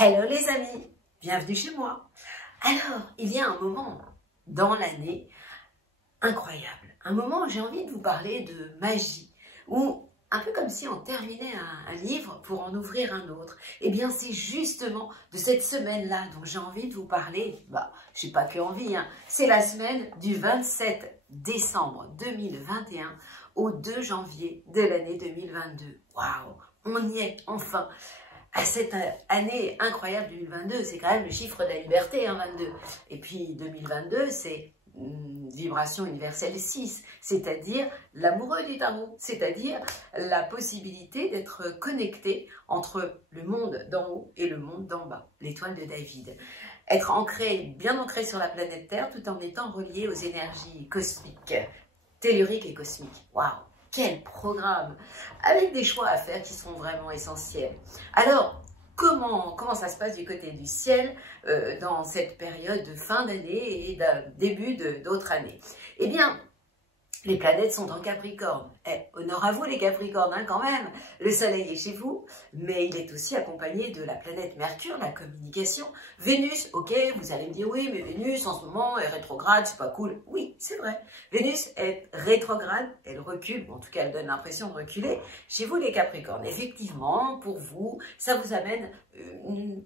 Hello les amis, bienvenue chez moi. Alors, il y a un moment dans l'année incroyable, un moment où j'ai envie de vous parler de magie, où un peu comme si on terminait un livre pour en ouvrir un autre. Eh bien, c'est justement de cette semaine-là dont j'ai envie de vous parler. Je n'ai pas que envie, c'est la semaine du 27 décembre 2021 au 2 janvier de l'année 2022. Waouh, on y est enfin. À cette année incroyable 2022, c'est quand même le chiffre de la liberté, 22. Et puis 2022, c'est vibration universelle 6, c'est-à-dire l'amoureux du tarot, c'est-à-dire la possibilité d'être connecté entre le monde d'en haut et le monde d'en bas, l'étoile de David. Être ancré, bien ancré sur la planète Terre, tout en étant relié aux énergies cosmiques, telluriques et cosmiques. Waouh! Quel programme! Avec des choix à faire qui sont vraiment essentiels. Alors, comment ça se passe du côté du ciel dans cette période de fin d'année et de début d'autres années? Eh bien, les planètes sont en Capricorne. Honneur à vous les Capricornes, quand même. Le soleil est chez vous, mais il est aussi accompagné de la planète Mercure, la communication. Vénus, ok, vous allez me dire, oui, mais Vénus en ce moment est rétrograde, c'est pas cool. Oui, c'est vrai. Vénus est rétrograde, elle recule, en tout cas elle donne l'impression de reculer. Chez vous les Capricornes, effectivement, pour vous, ça vous amène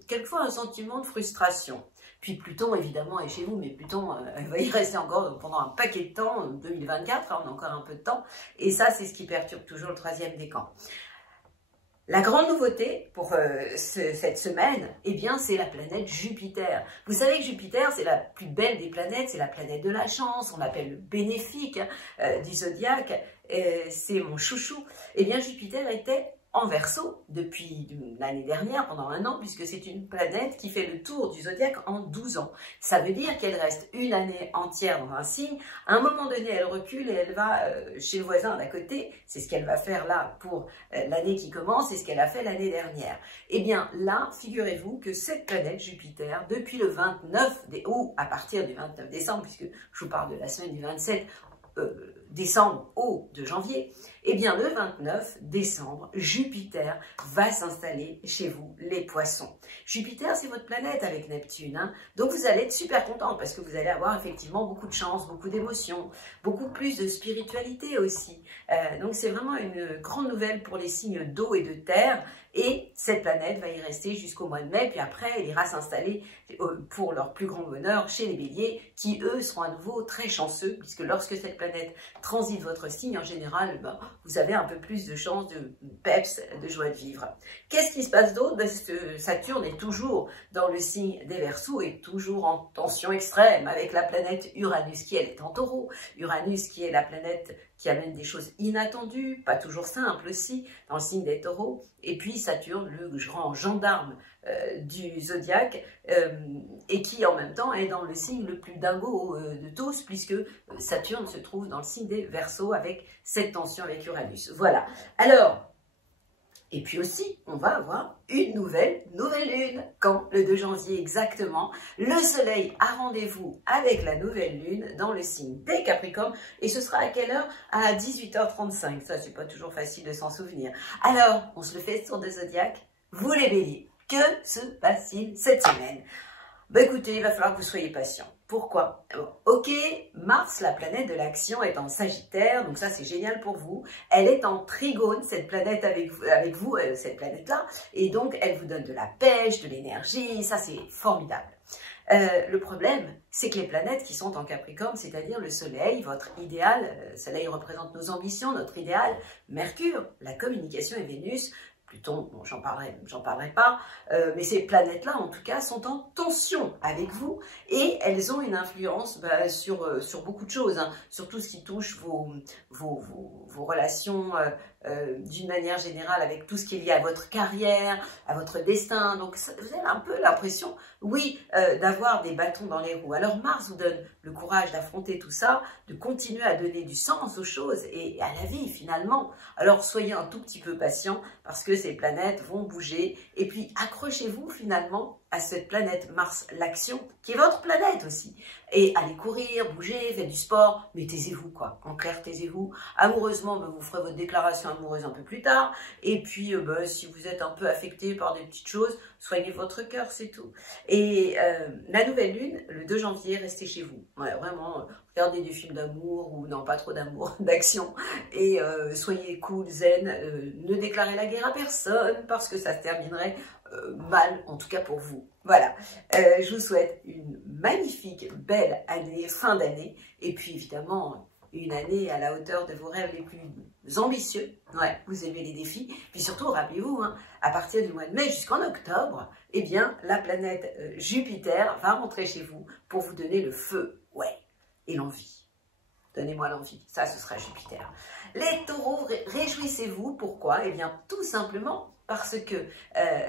quelquefois un sentiment de frustration. Puis Pluton, évidemment, est chez vous, mais Pluton va y rester encore pendant un paquet de temps, 2024, on a encore un peu de temps. Et ça, c'est ce qui perturbe toujours le troisième décan. La grande nouveauté pour cette semaine, eh bien, c'est la planète Jupiter. Vous savez que Jupiter, c'est la plus belle des planètes, c'est la planète de la chance, on l'appelle le bénéfique du zodiaque, c'est mon chouchou. Eh bien, Jupiter était en Verseau depuis l'année dernière, pendant un an, puisque c'est une planète qui fait le tour du zodiaque en 12 ans. Ça veut dire qu'elle reste une année entière dans un signe. À un moment donné, elle recule et elle va chez le voisin d'à côté. C'est ce qu'elle va faire là pour l'année qui commence, c'est ce qu'elle a fait l'année dernière. Eh bien là, figurez-vous que cette planète Jupiter, depuis le 29, ou à partir du 29 décembre, puisque je vous parle de la semaine du 27 décembre au 2 janvier, eh bien le 29 décembre, Jupiter va s'installer chez vous, les poissons. Jupiter, c'est votre planète avec Neptune, donc vous allez être super content parce que vous allez avoir effectivement beaucoup de chance, beaucoup d'émotions, beaucoup plus de spiritualité aussi. Donc c'est vraiment une grande nouvelle pour les signes d'eau et de terre. Et cette planète va y rester jusqu'au mois de mai, puis après, elle ira s'installer pour leur plus grand bonheur chez les béliers, qui eux seront à nouveau très chanceux, puisque lorsque cette planète transite votre signe, en général, vous avez un peu plus de chance, de peps, de joie de vivre. Qu'est-ce qui se passe d'autre? Saturne est toujours dans le signe des Verseaux et toujours en tension extrême avec la planète Uranus, qui elle est en Taureau. Uranus qui est la planète qui amène des choses inattendues, pas toujours simples aussi, dans le signe des Taureaux. Et puis Saturne, le grand gendarme du zodiaque, et qui en même temps est dans le signe le plus dingo de tous, puisque Saturne se trouve dans le signe des Verseaux avec cette tension avec Uranus. Voilà. Alors, et puis aussi, on va avoir une nouvelle lune. Quand? Le 2 janvier exactement. Le soleil a rendez-vous avec la nouvelle lune dans le signe des Capricornes. Et ce sera à quelle heure? À 18h35. Ça, c'est pas toujours facile de s'en souvenir. Alors, on se le fait sur des zodiaques. Vous les béliers, que se passe-t-il cette semaine? Écoutez, il va falloir que vous soyez patient. Pourquoi? Ok, Mars, la planète de l'action, est en Sagittaire, donc ça c'est génial pour vous. Elle est en Trigone, cette planète avec vous, cette planète-là, et donc elle vous donne de la pêche, de l'énergie, ça c'est formidable. Le problème, c'est que les planètes qui sont en Capricorne, c'est-à-dire le Soleil, votre idéal, le Soleil représente nos ambitions, notre idéal, Mercure, la communication et Vénus, Pluton, bon, j'en parlerai pas, mais ces planètes-là, en tout cas, sont en tension avec vous et elles ont une influence sur beaucoup de choses, sur tout ce qui touche vos relations d'une manière générale avec tout ce qui est lié à votre carrière, à votre destin. Donc, vous avez un peu l'impression, oui, d'avoir des bâtons dans les roues. Alors, Mars vous donne le courage d'affronter tout ça, de continuer à donner du sens aux choses et à la vie, finalement. Alors, soyez un tout petit peu patient parce que ces planètes vont bouger. Et puis, accrochez-vous finalement à cette planète Mars, l'action, qui est votre planète aussi. Et allez courir, bouger, faites du sport, mais taisez-vous quoi. En clair, taisez-vous. Amoureusement, vous ferez votre déclaration amoureuse un peu plus tard. Et puis, si vous êtes un peu affecté par des petites choses, soignez votre cœur, c'est tout. Et la nouvelle lune, le 2 janvier, restez chez vous. Ouais, vraiment, regardez des films d'amour, ou non, pas trop d'amour, d'action. Et soyez cool, zen, ne déclarez la guerre à personne, parce que ça se terminerait mal, en tout cas pour vous. Voilà, je vous souhaite une magnifique, belle année, fin d'année, et puis évidemment, une année à la hauteur de vos rêves les plus ambitieux. Ouais, vous aimez les défis. Puis surtout, rappelez-vous, hein, à partir du mois de mai jusqu'en octobre, eh bien, la planète Jupiter va rentrer chez vous pour vous donner le feu, ouais, et l'envie. Donnez-moi l'envie, ça ce sera Jupiter. Les taureaux, réjouissez-vous, pourquoi? Eh bien tout simplement parce que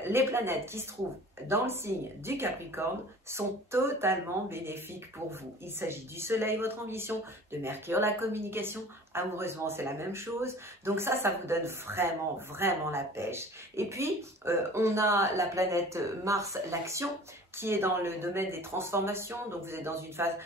les planètes qui se trouvent dans le signe du Capricorne sont totalement bénéfiques pour vous. Il s'agit du Soleil, votre ambition, de Mercure, la communication, amoureusement c'est la même chose. Donc ça vous donne vraiment, vraiment la pêche. Et puis on a la planète Mars, l'action, qui est dans le domaine des transformations, donc vous êtes dans une phase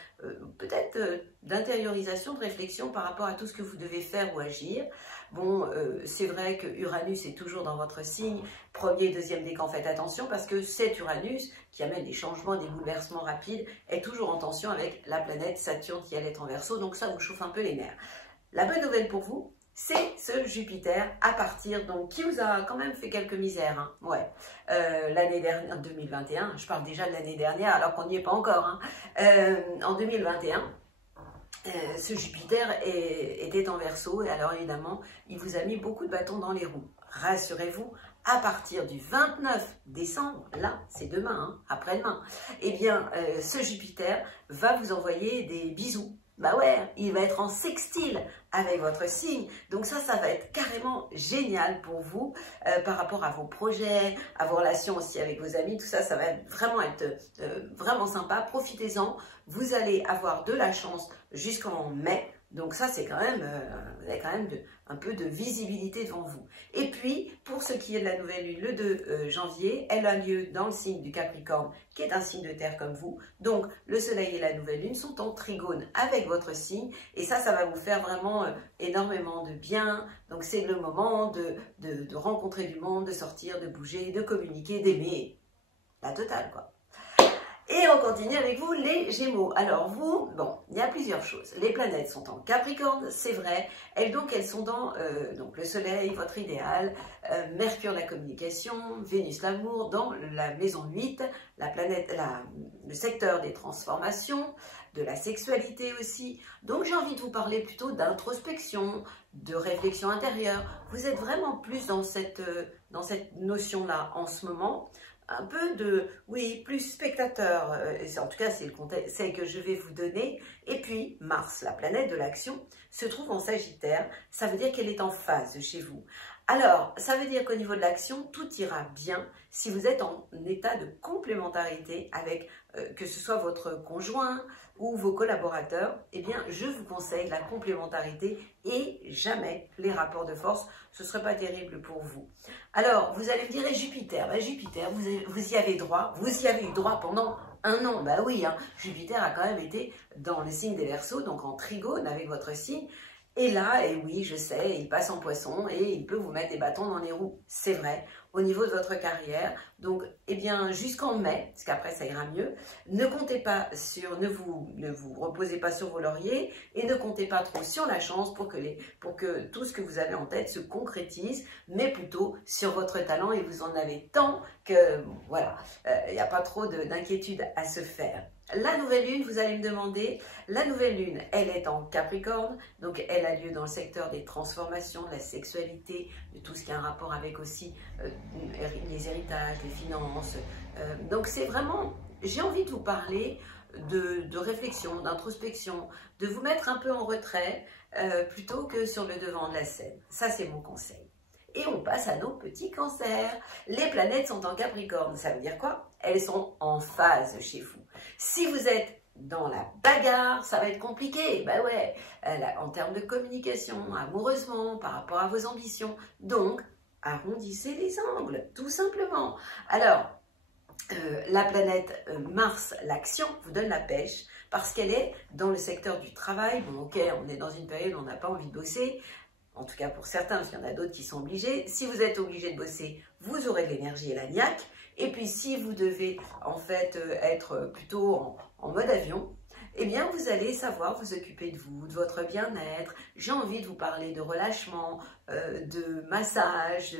peut-être d'intériorisation, de réflexion par rapport à tout ce que vous devez faire ou agir. Bon, c'est vrai que Uranus est toujours dans votre signe, premier, deuxième décan, faites attention parce que cet Uranus, qui amène des changements, des bouleversements rapides, est toujours en tension avec la planète Saturne qui allait être en Verseau, donc ça vous chauffe un peu les nerfs. La bonne nouvelle pour vous, c'est ce Jupiter à partir, donc qui vous a quand même fait quelques misères, hein, ouais, l'année dernière, 2021, je parle déjà de l'année dernière alors qu'on n'y est pas encore, hein, en 2021, ce Jupiter était en Verseau et alors évidemment, il vous a mis beaucoup de bâtons dans les roues. Rassurez-vous, à partir du 29 décembre, là, c'est demain, hein, après-demain, eh bien, ce Jupiter va vous envoyer des bisous. Bah ouais, il va être en sextile avec votre signe. Donc ça va être carrément génial pour vous par rapport à vos projets, à vos relations aussi avec vos amis. Tout ça va vraiment être vraiment sympa. Profitez-en. Vous allez avoir de la chance jusqu'en mai. Donc ça, c'est quand même, vous avez quand même un peu de visibilité devant vous. Et puis, pour ce qui est de la nouvelle lune, le 2 janvier, elle a lieu dans le signe du Capricorne, qui est un signe de terre comme vous. Donc, le soleil et la nouvelle lune sont en trigone avec votre signe. Et ça va vous faire vraiment énormément de bien. Donc, c'est le moment de rencontrer du monde, de sortir, de bouger, de communiquer, d'aimer. La totale, quoi. Et on continue avec vous, les Gémeaux. Alors vous, bon, il y a plusieurs choses. Les planètes sont en Capricorne, c'est vrai. Elles sont dans donc le Soleil, votre idéal, Mercure, la communication, Vénus, l'amour, dans la maison 8, la planète, le secteur des transformations, de la sexualité aussi. Donc j'ai envie de vous parler plutôt d'introspection, de réflexion intérieure. Vous êtes vraiment plus dans cette notion-là en ce moment. Un peu de, oui, plus spectateur, en tout cas c'est le conseil que je vais vous donner. Et puis Mars, la planète de l'action, se trouve en Sagittaire, ça veut dire qu'elle est en phase chez vous. Alors, ça veut dire qu'au niveau de l'action, tout ira bien si vous êtes en état de complémentarité avec, que ce soit votre conjoint ou vos collaborateurs, eh bien, je vous conseille la complémentarité et jamais les rapports de force. Ce ne serait pas terrible pour vous. Alors, vous allez me dire, Jupiter, ben, Jupiter, vous y avez droit, vous y avez eu droit pendant un an. Bah oui, hein, Jupiter a quand même été dans le signe des Verseaux, donc en trigone avec votre signe. Et là, et oui, je sais, il passe en Poisson et il peut vous mettre des bâtons dans les roues, c'est vrai, au niveau de votre carrière. Donc, eh bien, jusqu'en mai, parce qu'après ça ira mieux, ne comptez pas sur, ne vous reposez pas sur vos lauriers et ne comptez pas trop sur la chance pour que tout ce que vous avez en tête se concrétise, mais plutôt sur votre talent et vous en avez tant que, voilà, il n'y a pas trop d'inquiétude à se faire. La nouvelle lune, vous allez me demander, la nouvelle lune, elle est en Capricorne, donc elle a lieu dans le secteur des transformations, de la sexualité, de tout ce qui a un rapport avec aussi les héritages, les finances. Donc c'est vraiment, j'ai envie de vous parler de réflexion, d'introspection, de vous mettre un peu en retrait plutôt que sur le devant de la scène. Ça, c'est mon conseil. Et on passe à nos petits cancers. Les planètes sont en Capricorne. Ça veut dire quoi? Elles sont en phase chez vous. Si vous êtes dans la bagarre, ça va être compliqué. Ben ouais, en termes de communication, amoureusement, par rapport à vos ambitions. Donc, arrondissez les angles, tout simplement. Alors, la planète Mars, l'action, vous donne la pêche parce qu'elle est dans le secteur du travail. Bon, ok, on est dans une période où on n'a pas envie de bosser, en tout cas pour certains, parce qu'il y en a d'autres qui sont obligés. Si vous êtes obligé de bosser, vous aurez de l'énergie et la niaque. Et puis si vous devez en fait être plutôt en mode avion, eh bien vous allez savoir vous occuper de vous, de votre bien-être. J'ai envie de vous parler de relâchement, de massage,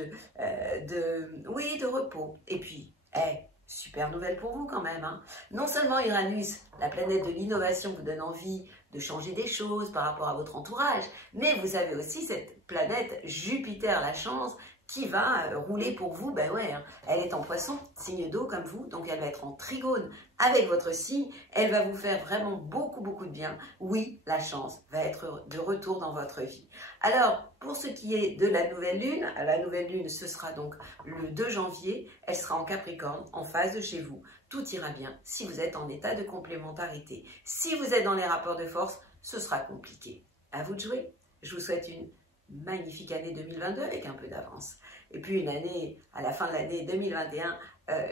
oui, de repos. Et puis, super nouvelle pour vous quand même, hein. Non seulement Uranus, la planète de l'innovation, vous donne envie de changer des choses par rapport à votre entourage, mais vous avez aussi cette planète Jupiter, la chance, qui va rouler pour vous. Ben ouais, hein, elle est en poisson, signe d'eau comme vous, donc elle va être en trigone avec votre signe, elle va vous faire vraiment beaucoup de bien. Oui, la chance va être de retour dans votre vie. Alors, pour ce qui est de la nouvelle lune, ce sera donc le 2 janvier, elle sera en Capricorne, en phase de chez vous. Tout ira bien si vous êtes en état de complémentarité. Si vous êtes dans les rapports de force, ce sera compliqué. À vous de jouer. Je vous souhaite une magnifique année 2022 avec un peu d'avance. Et puis une année, à la fin de l'année 2021,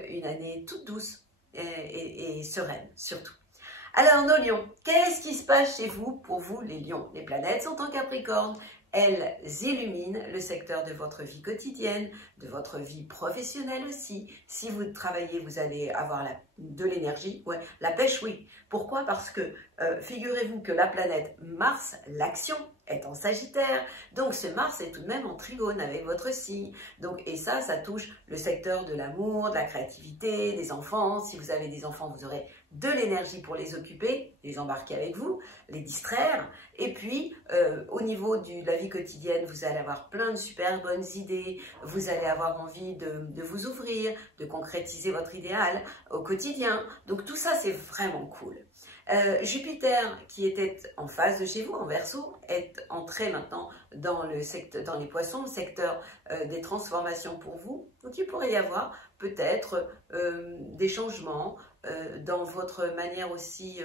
une année toute douce et sereine surtout. Alors nos lions, qu'est-ce qui se passe chez vous pour vous les lions? Les planètes sont en Capricorne, elles illuminent le secteur de votre vie quotidienne, de votre vie professionnelle aussi. Si vous travaillez, vous allez avoir de l'énergie. Ouais, la pêche, oui. Pourquoi? Parce que figurez-vous que la planète Mars, l'action, est en Sagittaire. Donc ce Mars est tout de même en trigone avec votre signe. Donc, et ça touche le secteur de l'amour, de la créativité, des enfants. Si vous avez des enfants, vous aurez de l'énergie pour les occuper, les embarquer avec vous, les distraire. Et puis, au niveau de la vie quotidienne, vous allez avoir plein de super bonnes idées. Vous allez avoir envie de vous ouvrir, de concrétiser votre idéal au quotidien. Donc tout ça, c'est vraiment cool. Jupiter, qui était en phase de chez vous, en Verseau, est entré maintenant dans les poissons, le secteur des transformations pour vous. Donc il pourrait y avoir peut-être des changements dans votre manière aussi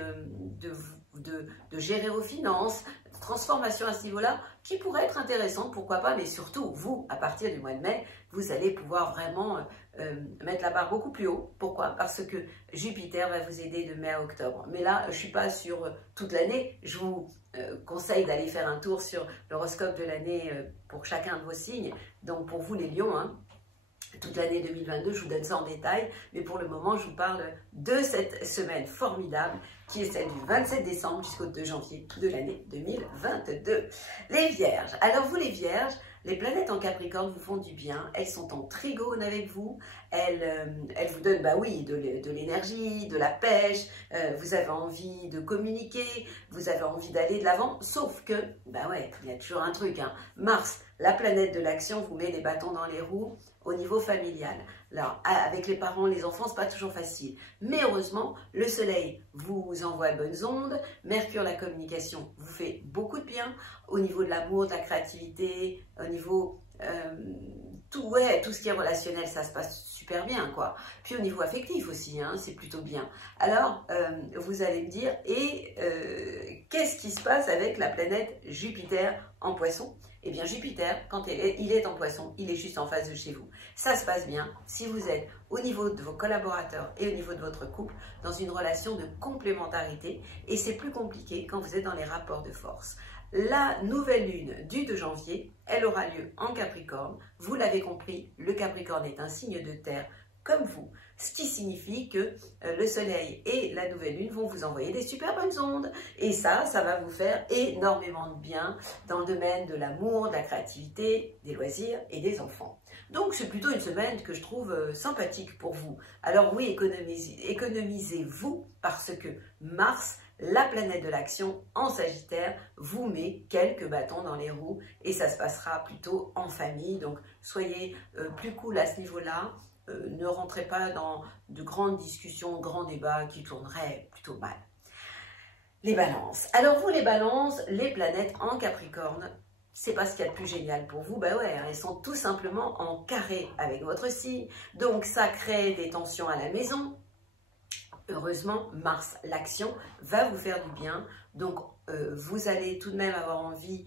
de gérer vos finances, transformation à ce niveau-là, qui pourrait être intéressante, pourquoi pas, mais surtout, vous, à partir du mois de mai, vous allez pouvoir vraiment mettre la barre beaucoup plus haut. Pourquoi? Parce que Jupiter va vous aider de mai à octobre. Mais là, je ne suis pas sur toute l'année. Je vous conseille d'aller faire un tour sur l'horoscope de l'année pour chacun de vos signes. Donc, pour vous, les lions, hein, toute l'année 2022, je vous donne ça en détail, mais pour le moment, je vous parle de cette semaine formidable qui est celle du 27 décembre jusqu'au 2 janvier de l'année 2022. Les Vierges. Alors vous les Vierges, les planètes en Capricorne vous font du bien, elles sont en trigone avec vous, elles vous donnent, bah oui, de l'énergie, de la pêche, vous avez envie de communiquer, vous avez envie d'aller de l'avant, sauf que, bah ouais, il y a toujours un truc, hein. Mars, la planète de l'action, vous met des bâtons dans les roues au niveau familial. Alors, avec les parents, les enfants, c'est pas toujours facile. Mais heureusement, le soleil vous envoie de bonnes ondes, Mercure, la communication, vous fait beaucoup de bien au niveau de l'amour, de la créativité, au niveau tout ce qui est relationnel, ça se passe super bien, quoi. Puis au niveau affectif aussi, hein, c'est plutôt bien. Alors, vous allez me dire, qu'est-ce qui se passe avec la planète Jupiter en Poisson? Eh bien, Jupiter, quand il est en Poisson, il est juste en face de chez vous. Ça se passe bien si vous êtes au niveau de vos collaborateurs et au niveau de votre couple dans une relation de complémentarité. Et c'est plus compliqué quand vous êtes dans les rapports de force. La nouvelle lune du 2 janvier, elle aura lieu en Capricorne. Vous l'avez compris, le Capricorne est un signe de terre comme vous, ce qui signifie que le soleil et la nouvelle lune vont vous envoyer des super bonnes ondes. Et ça va vous faire énormément de bien dans le domaine de l'amour, de la créativité, des loisirs et des enfants. Donc c'est plutôt une semaine que je trouve sympathique pour vous. Alors oui, économisez-vous parce que Mars, la planète de l'action en Sagittaire, vous met quelques bâtons dans les roues et ça se passera plutôt en famille. Donc soyez plus cool à ce niveau-là. Ne rentrez pas dans de grandes discussions, grands débats qui tourneraient plutôt mal. Les balances. Alors vous les balances, les planètes en Capricorne, c'est pas ce qu'il y a de plus génial pour vous. Ben ouais, elles sont tout simplement en carré avec votre signe. Donc ça crée des tensions à la maison. Heureusement, Mars, l'action, va vous faire du bien. Donc, vous allez tout de même avoir envie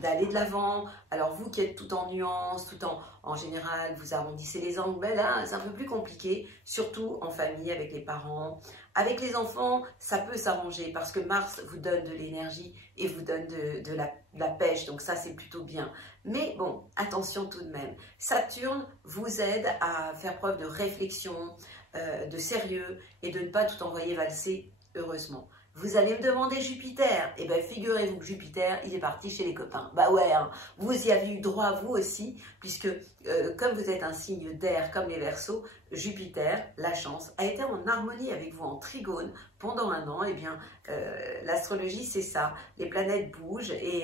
d'aller de l'avant. Alors, vous qui êtes tout en nuances, en général, vous arrondissez les angles, ben là, c'est un peu plus compliqué, surtout en famille, avec les parents. Avec les enfants, ça peut s'arranger parce que Mars vous donne de l'énergie et vous donne de la pêche, donc ça, c'est plutôt bien. Mais bon, attention tout de même. Saturne vous aide à faire preuve de réflexion, de sérieux et de ne pas tout envoyer valser, heureusement. Vous allez me demander Jupiter. Eh bien, figurez-vous que Jupiter, il est parti chez les copains. Bah ouais, hein, vous y avez eu droit, vous aussi, puisque comme vous êtes un signe d'air comme les Verseaux, Jupiter, la chance, a été en harmonie avec vous en trigone pendant un an. Eh bien, l'astrologie, c'est ça. Les planètes bougent et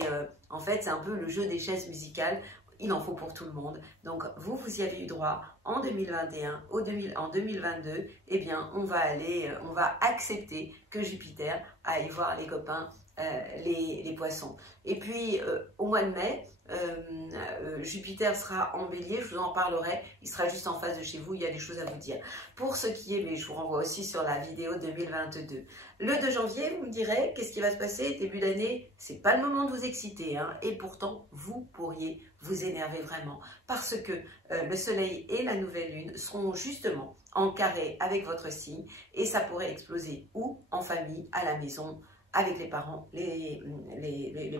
en fait, c'est un peu le jeu des chaises musicales. Il en faut pour tout le monde. Donc, vous y avez eu droit en 2021, en 2022. Eh bien, on va accepter que Jupiter aille voir les copains, les poissons. Et puis, au mois de mai, Jupiter sera en bélier, je vous en parlerai, il sera juste en face de chez vous, il y a des choses à vous dire. Pour ce qui est, mais je vous renvoie aussi sur la vidéo 2022. Le 2 janvier, vous me direz, qu'est-ce qui va se passer? Début d'année, c'est pas le moment de vous exciter, hein, et pourtant, vous pourriez vous énerver vraiment, parce que le soleil et la nouvelle lune seront justement en carré avec votre signe, et ça pourrait exploser ou en famille, à la maison, avec les parents,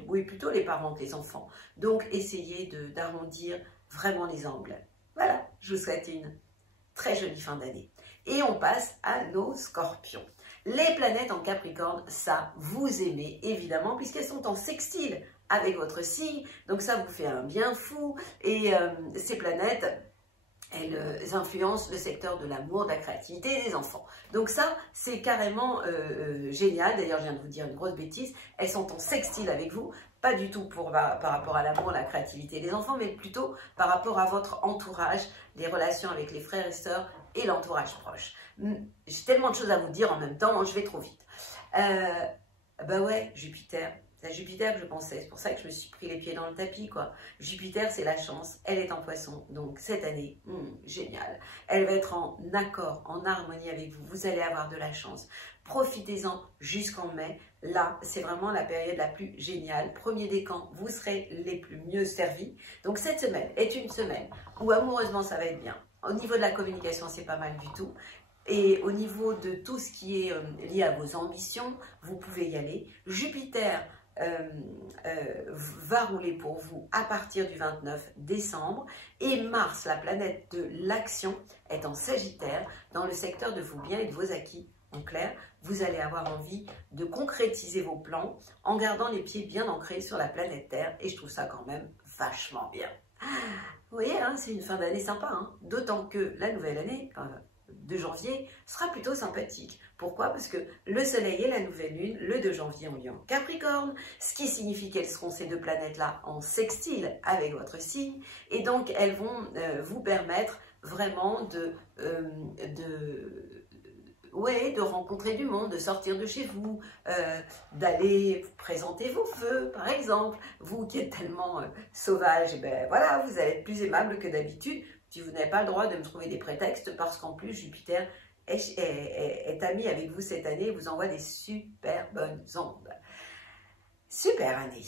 oui, plutôt les parents que les enfants. Donc, essayez d'arrondir vraiment les angles. Voilà, je vous souhaite une très jolie fin d'année. Et on passe à nos scorpions. Les planètes en Capricorne, ça, vous aimez évidemment, puisqu'elles sont en sextile avec votre signe. Donc, ça vous fait un bien fou. Et ces planètes, elles influencent le secteur de l'amour, de la créativité des enfants. Donc ça, c'est carrément génial. D'ailleurs, je viens de vous dire une grosse bêtise. Elles sont en sextile avec vous, pas du tout par rapport à l'amour, la créativité des enfants, mais plutôt par rapport à votre entourage, les relations avec les frères et sœurs et l'entourage proche. J'ai tellement de choses à vous dire en même temps, je vais trop vite. Bah ouais, Jupiter. C'est à Jupiter que je pensais, c'est pour ça que je me suis pris les pieds dans le tapis, quoi. Jupiter, c'est la chance, elle est en poisson, donc cette année, génial. Elle va être en accord, en harmonie avec vous, vous allez avoir de la chance. Profitez-en jusqu'en mai, là, c'est vraiment la période la plus géniale. Premier décan, vous serez les plus mieux servis. Donc cette semaine est une semaine où amoureusement, ça va être bien. Au niveau de la communication, c'est pas mal du tout. Et au niveau de tout ce qui est lié à vos ambitions, vous pouvez y aller. Jupiter va rouler pour vous à partir du 29 décembre et Mars, la planète de l'action, est en Sagittaire dans le secteur de vos biens et de vos acquis. En clair, vous allez avoir envie de concrétiser vos plans en gardant les pieds bien ancrés sur la planète Terre et je trouve ça quand même vachement bien. Vous voyez, hein, c'est une fin d'année sympa, hein, d'autant que la nouvelle année, de janvier, sera plutôt sympathique. Pourquoi? Parce que le soleil et la nouvelle lune, le 2 janvier, ont lieu en Capricorne, ce qui signifie qu'elles seront ces deux planètes-là en sextile avec votre signe, et donc elles vont vous permettre vraiment de rencontrer du monde, de sortir de chez vous, d'aller présenter vos vœux, par exemple. Vous qui êtes tellement sauvage, et ben voilà, vous allez être plus aimable que d'habitude. Si vous n'avez pas le droit de me trouver des prétextes, parce qu'en plus Jupiter est ami avec vous cette année et vous envoie des super bonnes ondes. Super année.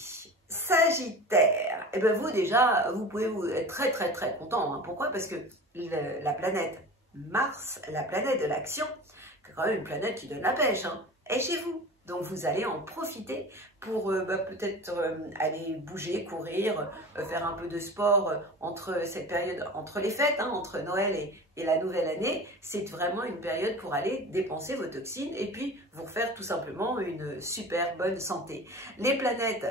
Sagittaire. Et bien vous déjà, vous pouvez être très très très content. Hein. Pourquoi? Parce que la planète Mars, la planète de l'action, c'est quand même une planète qui donne la pêche, hein, est chez vous. Donc vous allez en profiter pour peut-être aller bouger, courir, faire un peu de sport entre cette période, entre les fêtes, hein, entre Noël et la nouvelle année. C'est vraiment une période pour aller dépenser vos toxines et puis vous refaire tout simplement une super bonne santé. Les planètes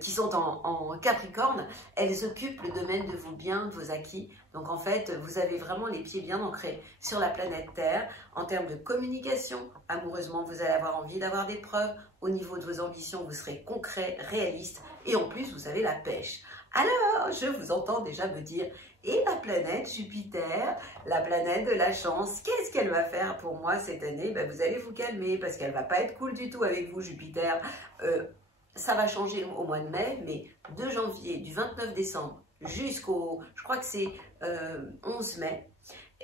qui sont en Capricorne, elles occupent le domaine de vos biens, de vos acquis. Donc en fait, vous avez vraiment les pieds bien ancrés sur la planète Terre. En termes de communication, amoureusement, vous allez avoir envie d'avoir des preuves. Au niveau de vos ambitions, vous serez concret, réaliste. Et en plus, vous avez la pêche. Alors, je vous entends déjà me dire, et la planète Jupiter, la planète de la chance, qu'est-ce qu'elle va faire pour moi cette année? Ben, vous allez vous calmer parce qu'elle ne va pas être cool du tout avec vous, Jupiter. Ça va changer au mois de mai, mais 2 janvier, du 29 décembre jusqu'au, je crois que c'est 11 mai,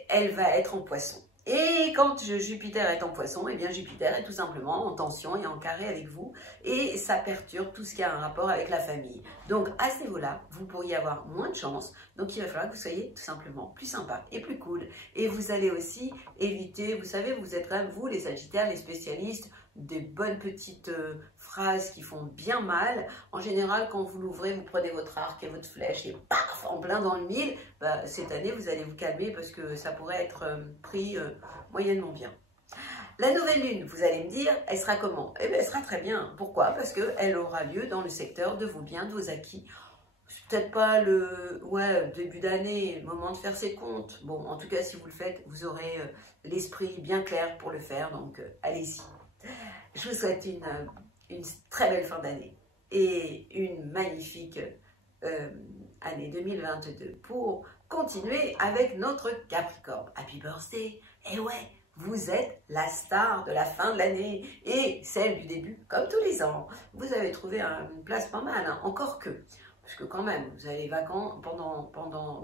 elle va être en poisson. Et quand Jupiter est en poisson, eh bien Jupiter est tout simplement en tension et en carré avec vous et ça perturbe tout ce qui a un rapport avec la famille. Donc à ce niveau-là, vous pourriez avoir moins de chance. Donc il va falloir que vous soyez tout simplement plus sympa et plus cool. Et vous allez aussi éviter, vous savez, vous êtes quand même, vous les Sagittaires, les spécialistes, des bonnes petites phrases qui font bien mal. En général, quand vous l'ouvrez, vous prenez votre arc et votre flèche et paf, en plein dans le mille. Bah, cette année, vous allez vous calmer parce que ça pourrait être pris moyennement bien. La nouvelle lune, vous allez me dire, elle sera comment? Eh bien, elle sera très bien. Pourquoi? Parce qu'elle aura lieu dans le secteur de vos biens, de vos acquis. C'est peut-être pas le début d'année, moment de faire ses comptes. Bon, en tout cas, si vous le faites, vous aurez l'esprit bien clair pour le faire. Donc, allez-y. Je vous souhaite une très belle fin d'année et une magnifique année 2022 pour continuer avec notre Capricorne. Happy birthday! Et ouais, vous êtes la star de la fin de l'année et celle du début, comme tous les ans. Vous avez trouvé une place pas mal, hein, encore que, parce que quand même, vous avez les vacances au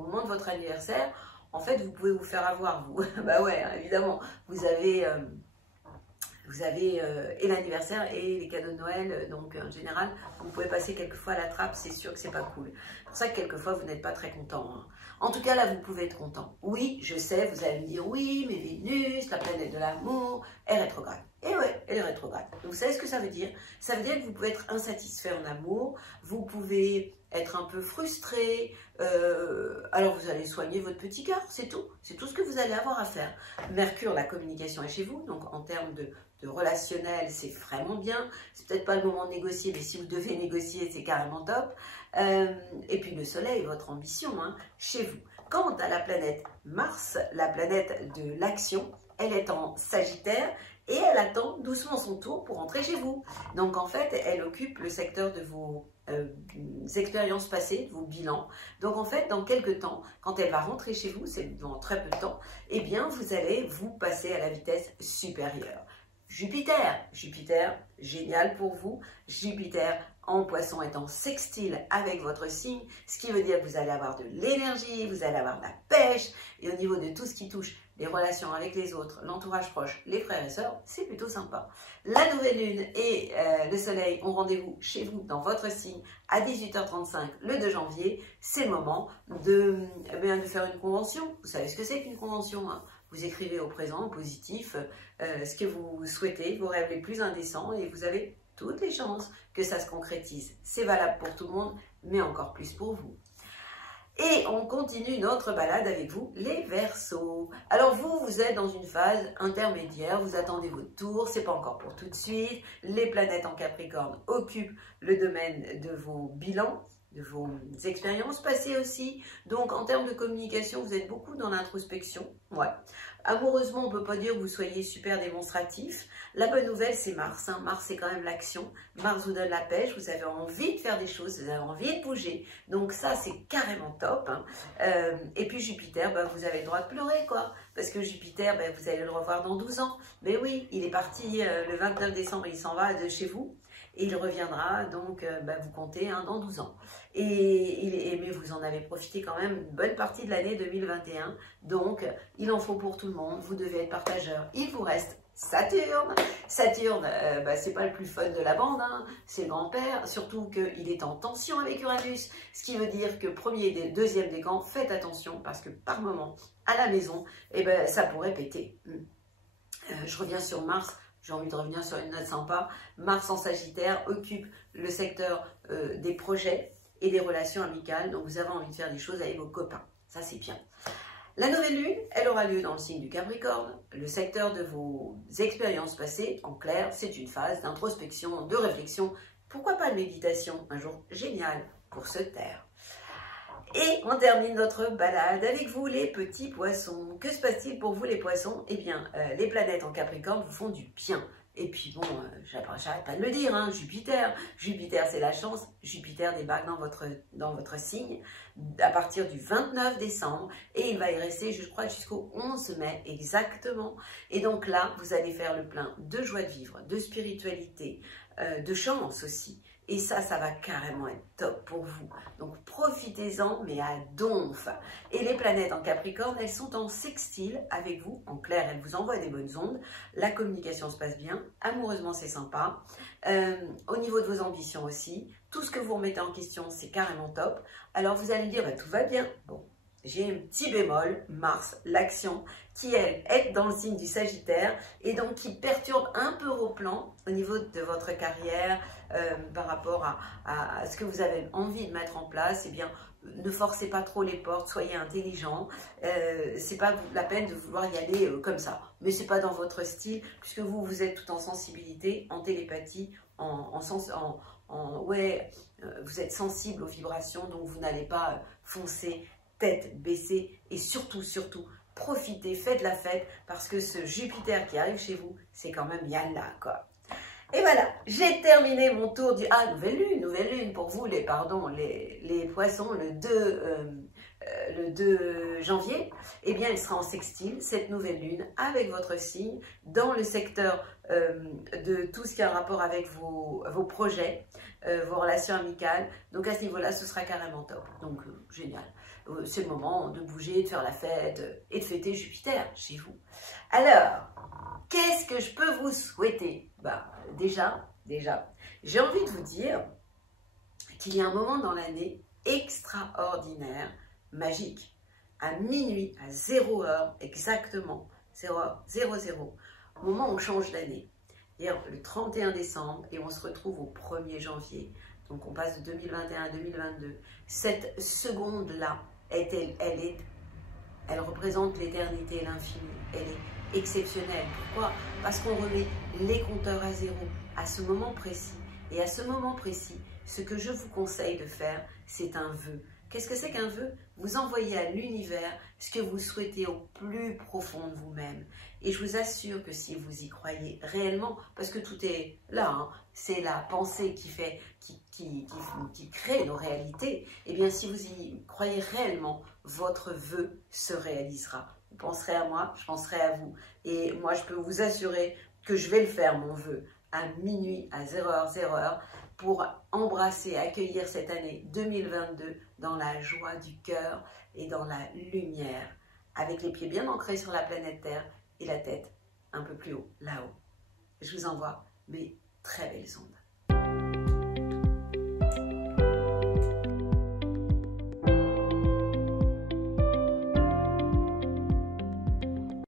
moment de votre anniversaire, en fait, vous pouvez vous faire avoir, vous. Bah ouais, hein, évidemment, vous avez et l'anniversaire et les cadeaux de Noël, donc en général, vous pouvez passer quelquefois à la trappe, c'est sûr que c'est pas cool. C'est pour ça que quelquefois, vous n'êtes pas très content. Hein. En tout cas, là, vous pouvez être content. Oui, je sais, vous allez me dire, oui, mais Vénus, la planète de l'amour, est rétrograde. Et ouais, elle est rétrograde. Donc, vous savez ce que ça veut dire? Ça veut dire que vous pouvez être insatisfait en amour, vous pouvez être un peu frustré, alors vous allez soigner votre petit cœur, c'est tout. C'est tout ce que vous allez avoir à faire. Mercure, la communication est chez vous, donc en termes de relationnel, c'est vraiment bien. C'est peut-être pas le moment de négocier, mais si vous devez négocier, c'est carrément top. Et puis le soleil, votre ambition, hein, chez vous. Quant à la planète Mars, la planète de l'action, elle est en Sagittaire et elle attend doucement son tour pour entrer chez vous. Donc en fait, elle occupe le secteur de vos expériences passées, de vos bilans. Donc en fait, dans quelques temps, quand elle va rentrer chez vous, c'est dans très peu de temps, eh bien vous allez vous passer à la vitesse supérieure. Jupiter, génial pour vous. Jupiter en poisson est en sextile avec votre signe, ce qui veut dire que vous allez avoir de l'énergie, vous allez avoir de la pêche, et au niveau de tout ce qui touche les relations avec les autres, l'entourage proche, les frères et sœurs, c'est plutôt sympa. La nouvelle lune et le soleil ont rendez-vous chez vous dans votre signe à 18h35 le 2 janvier. C'est le moment de faire une convention. Vous savez ce que c'est qu'une convention, hein? Vous écrivez au présent, au positif, ce que vous souhaitez, vos rêves les plus indécents, et vous avez toutes les chances que ça se concrétise. C'est valable pour tout le monde, mais encore plus pour vous. Et on continue notre balade avec vous, les Verseaux. Alors vous êtes dans une phase intermédiaire, vous attendez votre tour, c'est pas encore pour tout de suite. Les planètes en Capricorne occupent le domaine de vos bilans, de vos expériences passées aussi. Donc en termes de communication, vous êtes beaucoup dans l'introspection. Ouais. Amoureusement, on ne peut pas dire que vous soyez super démonstratif. La bonne nouvelle, c'est Mars. Hein. Mars, c'est quand même l'action. Mars vous donne la pêche, vous avez envie de faire des choses, vous avez envie de bouger. Donc ça, c'est carrément top. Hein. Et puis Jupiter, bah, vous avez le droit de pleurer, quoi. Parce que Jupiter, bah, vous allez le revoir dans 12 ans. Mais oui, il est parti le 29 décembre, il s'en va de chez vous. Et il reviendra, donc vous comptez hein, dans 12 ans. Mais vous en avez profité quand même une bonne partie de l'année 2021. Donc, il en faut pour tout le monde. Vous devez être partageur. Il vous reste Saturne. Saturne, c'est pas le plus fun de la bande. Hein. C'est le grand-père. Surtout qu'il est en tension avec Uranus. Ce qui veut dire que premier et deuxième décan, faites attention. Parce que par moment, à la maison, ça pourrait péter. Je reviens sur Mars. J'ai envie de revenir sur une note sympa. Mars en Sagittaire occupe le secteur des projets et des relations amicales. Donc, vous avez envie de faire des choses avec vos copains. Ça, c'est bien. La nouvelle lune, elle aura lieu dans le signe du Capricorne. Le secteur de vos expériences passées, en clair, c'est une phase d'introspection, de réflexion. Pourquoi pas de méditation? Un jour génial pour se taire. Et on termine notre balade avec vous les petits poissons. Que se passe-t-il pour vous les poissons? Eh bien, les planètes en Capricorne vous font du bien. Et puis bon, j'arrête pas de le dire, hein, Jupiter, c'est la chance. Jupiter débarque dans votre signe à partir du 29 décembre et il va y rester, je crois, jusqu'au 11 mai exactement. Et donc là, vous allez faire le plein de joie de vivre, de spiritualité, de chance aussi. Et ça va carrément être top pour vous. Donc profitez-en, mais à donf. Et les planètes en Capricorne, elles sont en sextile avec vous. En clair, elles vous envoient des bonnes ondes. La communication se passe bien. Amoureusement, c'est sympa. Au niveau de vos ambitions aussi, tout ce que vous remettez en question, c'est carrément top. Alors vous allez me dire, bah, tout va bien. Bon, j'ai un petit bémol, Mars, l'action, qui elle est dans le signe du Sagittaire et donc qui perturbe un peu vos plans au niveau de votre carrière par rapport à ce que vous avez envie de mettre en place. Eh bien, ne forcez pas trop les portes, soyez intelligent. C'est pas la peine de vouloir y aller comme ça, mais c'est pas dans votre style puisque vous êtes tout en sensibilité, en télépathie, vous êtes sensible aux vibrations, donc vous n'allez pas foncer tête baissée et surtout, profitez, faites la fête parce que ce Jupiter qui arrive chez vous, c'est quand même yalla quoi. Et voilà, j'ai terminé mon tour du... Ah, nouvelle lune pour vous, les poissons, le 2 janvier. Eh bien, elle sera en sextile, cette nouvelle lune, avec votre signe, dans le secteur de tout ce qui a un rapport avec vos projets, vos relations amicales. Donc, à ce niveau-là, ce sera carrément top. Donc, génial. C'est le moment de bouger, de faire la fête et de fêter Jupiter chez vous. Alors... qu'est-ce que je peux vous souhaiter? Bah, déjà, j'ai envie de vous dire qu'il y a un moment dans l'année extraordinaire, magique, à minuit, à 0h, exactement, 0h00, au moment où on change d'année. C'est-à-dire le 31 décembre et on se retrouve au 1er janvier. Donc on passe de 2021 à 2022. Cette seconde-là, elle représente l'éternité et l'infini. Elle est exceptionnelle. Pourquoi? Parce qu'on remet les compteurs à zéro à ce moment précis. Et à ce moment précis, ce que je vous conseille de faire, c'est un vœu. Qu'est-ce que c'est qu'un vœu? Vous envoyez à l'univers ce que vous souhaitez au plus profond de vous-même. Et je vous assure que si vous y croyez réellement, parce que tout est là, hein, c'est la pensée qui crée nos réalités, et bien si vous y croyez réellement, votre vœu se réalisera. Vous penserez à moi, je penserai à vous. Et moi, je peux vous assurer que je vais le faire, mon vœu, à minuit, à 0h00, pour embrasser, accueillir cette année 2022 dans la joie du cœur et dans la lumière, avec les pieds bien ancrés sur la planète Terre et la tête un peu plus haut, là-haut. Je vous envoie mes très belles ondes.